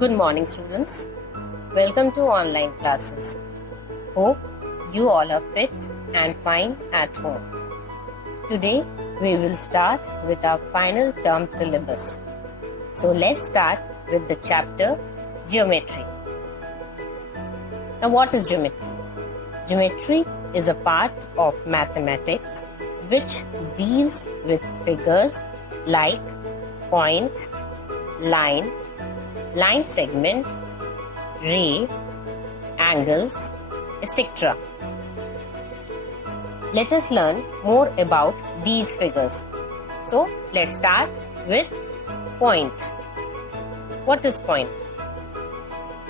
Good morning, students. Welcome to online classes. Hope you all are fit and fine at home. Today, we will start with our final term syllabus. So, let's start with the chapter Geometry. Now, what is geometry? Geometry is a part of mathematics which deals with figures like point, line, line segment, ray, angles, etc. Let us learn more about these figures. So, let's start with point. What is point?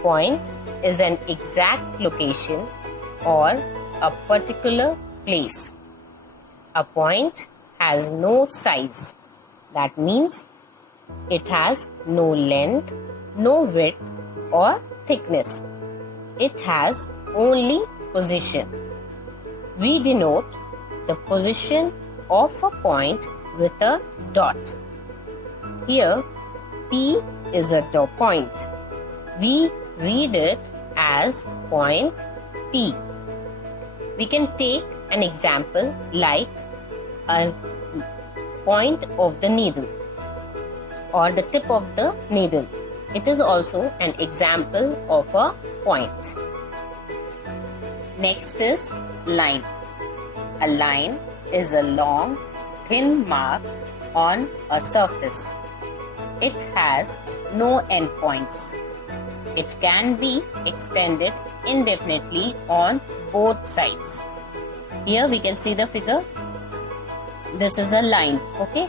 Point is an exact location or a particular place. A point has no size. That means it has no length, no width or thickness. It has only position. We denote the position of a point with a dot. Here, P is a point. We read it as point P. We can take an example like a point of the needle or the tip of the needle. It is also an example of a point. Next is line. A line is a long, thin mark on a surface. It has no endpoints. It can be extended indefinitely on both sides. Here we can see the figure. This is a line, okay?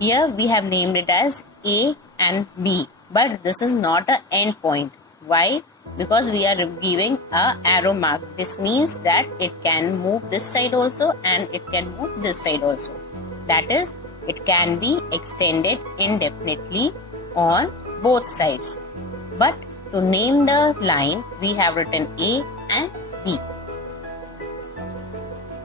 Here we have named it as A and B, but this is not an end point. Why? Because we are giving a arrow mark. This means that it can move this side also and it can move this side also. That is, it can be extended indefinitely on both sides. But to name the line, we have written A and B.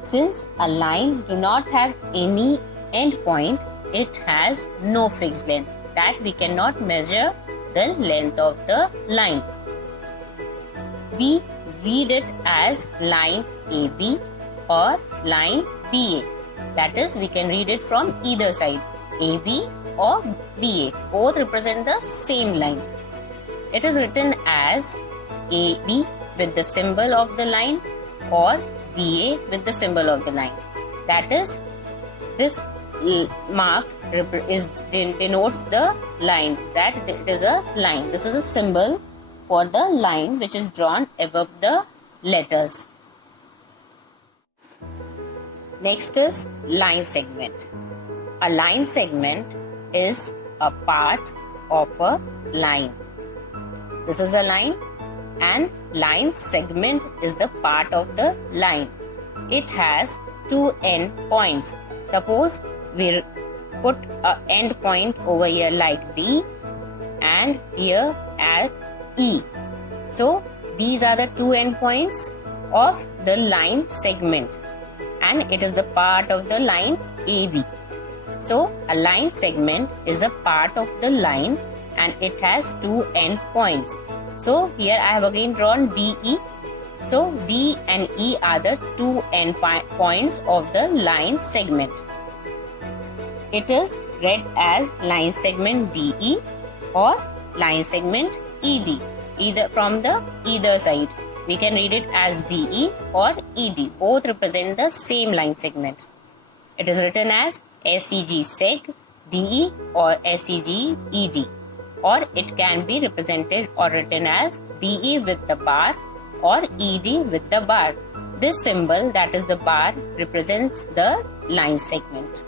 Since a line do not have any end point, it has no fixed length, that we cannot measure the length of the line. We read it as line AB or line BA. That is, we can read it from either side, AB or BA. Both represent the same line. It is written as AB with the symbol of the line or BA with the symbol of the line. That is, this mark denotes the line, that it is a line. This is a symbol for the line which is drawn above the letters. Next is line segment. A line segment is a part of a line. This is a line and line segment is the part of the line. It has two end points. Suppose we put an end point over here like D and here at E. So these are the two end points of the line segment and it is the part of the line AB. So a line segment is a part of the line and it has two end points. So here I have again drawn DE. So D and E are the two end points of the line segment. It is read as line segment DE or line segment ED, either from the either side. We can read it as DE or ED. Both represent the same line segment. It is written as SEG seg DE or SEG ED, or it can be represented or written as DE with the bar or ED with the bar. This symbol, that is the bar, represents the line segment.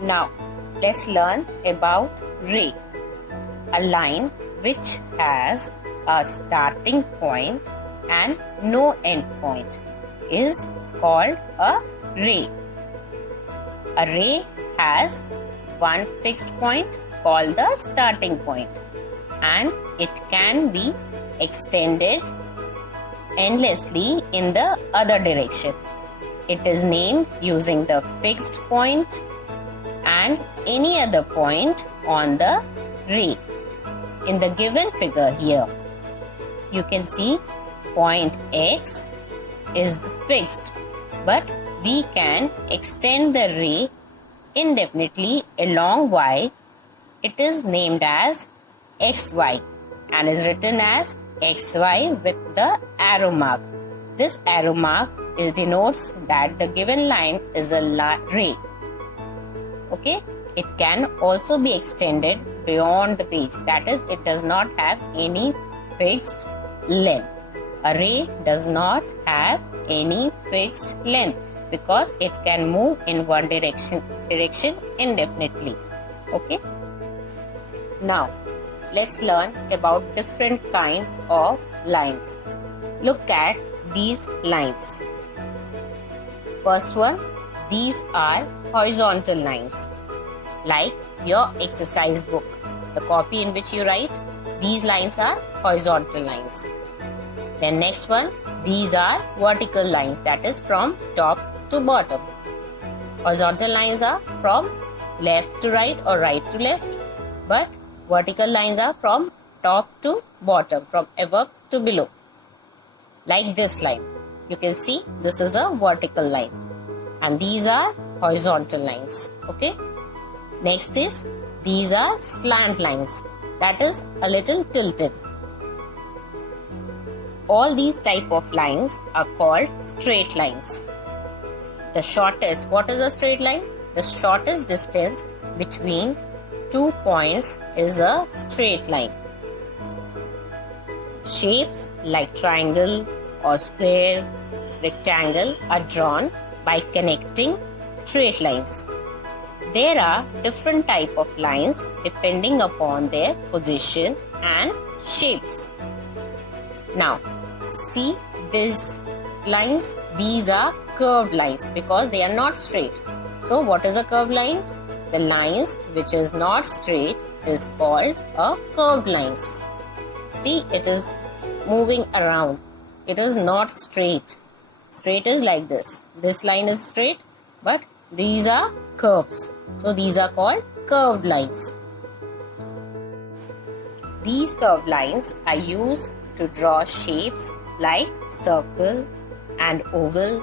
Now, let's learn about ray. A line which has a starting point and no end point is called a ray. A ray has one fixed point called the starting point and it can be extended endlessly in the other direction. It is named using the fixed point and any other point on the ray. In the given figure here, you can see point X is fixed, but we can extend the ray indefinitely along Y. It is named as XY and is written as XY with the arrow mark. This arrow mark denotes that the given line is a ray. Okay, it can also be extended beyond the page. That is, it does not have any fixed length. A ray does not have any fixed length because it can move in one direction indefinitely. Okay. Now, let's learn about different kind of lines. Look at these lines. First one, these are horizontal lines. Like your exercise book, the copy in which you write, these lines are horizontal lines. Then next one, these are vertical lines, that is from top to bottom. Horizontal lines are from left to right or right to left, but vertical lines are from top to bottom, from above to below. Like this line, you can see this is a vertical line and these are horizontal lines. Okay. Next is, these are slant lines, that is a little tilted. All these type of lines are called straight lines. The shortest, what is a straight line? The shortest distance between 2 points is a straight line. Shapes like triangle or square, rectangle are drawn by connecting straight lines. There are different type of lines depending upon their position and shapes. Now, see these lines, these are curved lines because they are not straight. So, what is a curved line? The lines which is not straight is called a curved lines. See, it is moving around. It is not straight. Straight is like this. This line is straight, but these are curves. So, these are called curved lines. These curved lines are used to draw shapes like circle and oval,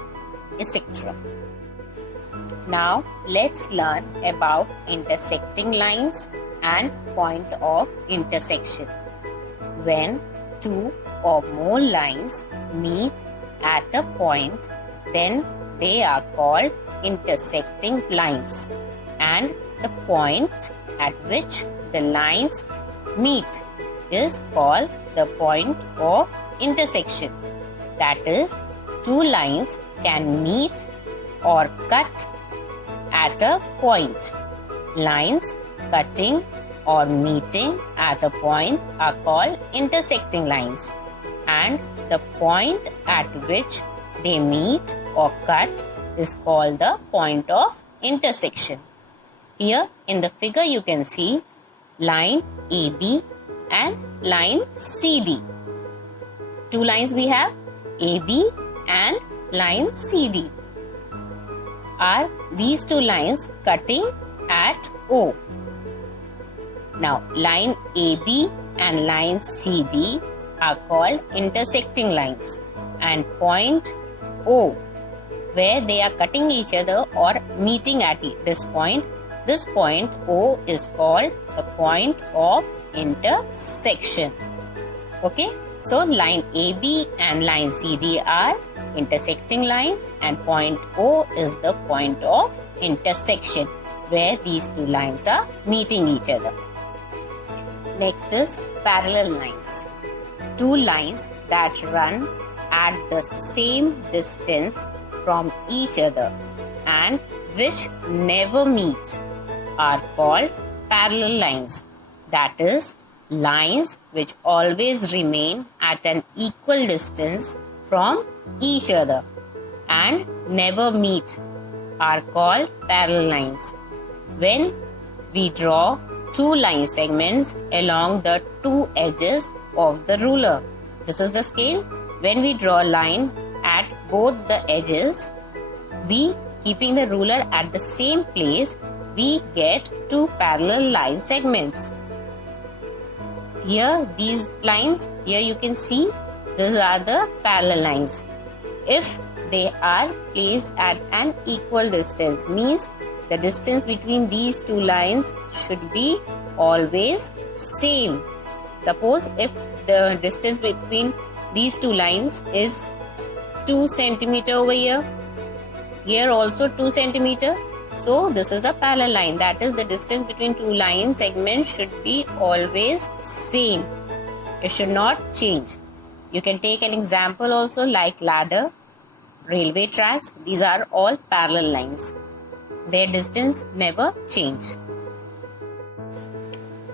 etc. Now, let's learn about intersecting lines and point of intersection. When two or more lines meet at a point, then they are called intersecting lines, and the point at which the lines meet is called the point of intersection. That is, two lines can meet or cut at a point. Lines cutting or meeting at a point are called intersecting lines, and the point at which they meet or cut is called the point of intersection. Here in the figure you can see line AB and line CD. Two lines we have, AB and line CD. Are these two lines cutting at O? Now, line AB and line CD are called intersecting lines, and point O, where they are cutting each other or meeting at this point O is called the point of intersection. Okay, so line AB and line CD are intersecting lines, and point O is the point of intersection where these two lines are meeting each other. Next is parallel lines. Two lines that run at the same distance from each other and which never meet are called parallel lines. That is, lines which always remain at an equal distance from each other and never meet are called parallel lines. When we draw two line segments along the two edges of the ruler, this is the scale. When we draw a line at both the edges, we keeping the ruler at the same place, we get two parallel line segments. here these lines, here you can see these are the parallel lines. If they are placed at an equal distance, means the distance between these two lines should be always same. Suppose if the distance between these two lines is 2 centimeter over here, here also 2 centimeter. So this is a parallel line. That is, the distance between two line segments should be always same. It should not change. You can take an example also like ladder, railway tracks. These are all parallel lines. Their distance never change.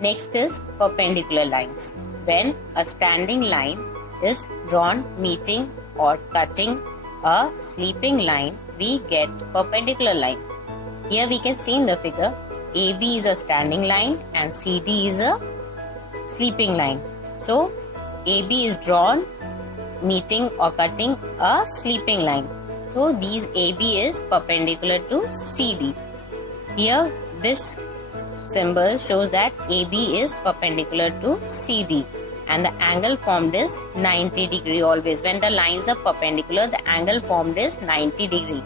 Next is perpendicular lines. When a standing line is drawn meeting or cutting a sleeping line, we get perpendicular line. Here we can see in the figure, AB is a standing line and CD is a sleeping line. So AB is drawn meeting or cutting a sleeping line. So these AB is perpendicular to CD. Here this symbol shows that AB is perpendicular to CD and the angle formed is 90 degree always. When the lines are perpendicular, the angle formed is 90 degree.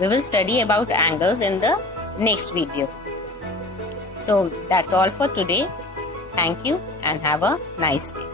We will study about angles in the next video. So that's all for today. Thank you and have a nice day.